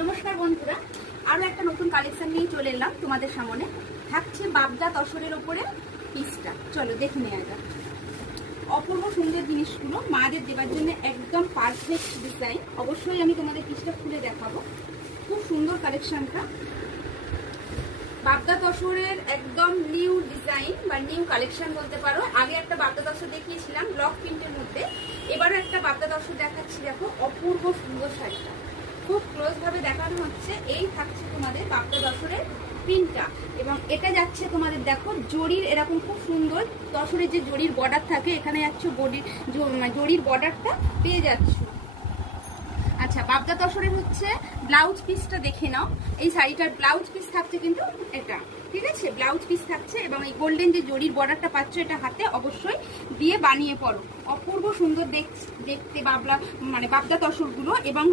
নমস্কার বন্ধুরা, আরো একটা নতুন কালেকশন নিয়ে চলে এলাম তোমাদের সামনে। থাকছে বাবদা তসরের উপরে পিসটা। চলো দেখে নেওয়া যাক। অপূর্ব সুন্দর জিনিসগুলো মাদের দেওয়ার জন্য একদম পারফেক্ট ডিজাইন। অবশ্যই আমি তোমাদের পিসটা খুলে দেখাবো। খুব সুন্দর কালেকশনটা, বাবদা তসরের একদম নিউ ডিজাইন বা নিউ কালেকশন বলতে পারো। আগে একটা বাবদা তসর দেখিয়েছিলাম ব্লক প্রিন্টের মধ্যে, এবারও একটা বাবদা তসর দেখাচ্ছি। দেখো অপূর্ব সুন্দর শাড়িটা খুব ক্লোজ ভাবে দেখানো হচ্ছে। এই থাকছে তোমাদের বাবদা তসরের প্রিন্টটা, এবং এটা যাচ্ছে তোমাদের দেখো জরির এরকম খুব সুন্দর তসরের যে জরির বর্ডার থাকে, এখানে যাচ্ছে জরির বর্ডারটা পেয়ে যাচ্ছ। আচ্ছা, বাবদা তসরের হচ্ছে ব্লাউজ পিসটা দেখে নাও। এই শাড়িটার ব্লাউজ পিস থাকছে কিন্তু এটা, ঠিক আছে, ব্লাউজ পিস থাকছে, এবং এই গোল্ডেন যে জরির বর্ডারটা পাচ্ছ এটা হাতে অবশ্যই দিয়ে বানিয়ে পড়ো। অপূর্ব সুন্দর দেখতে বাবলা বাবদা তসরগুলো। এবং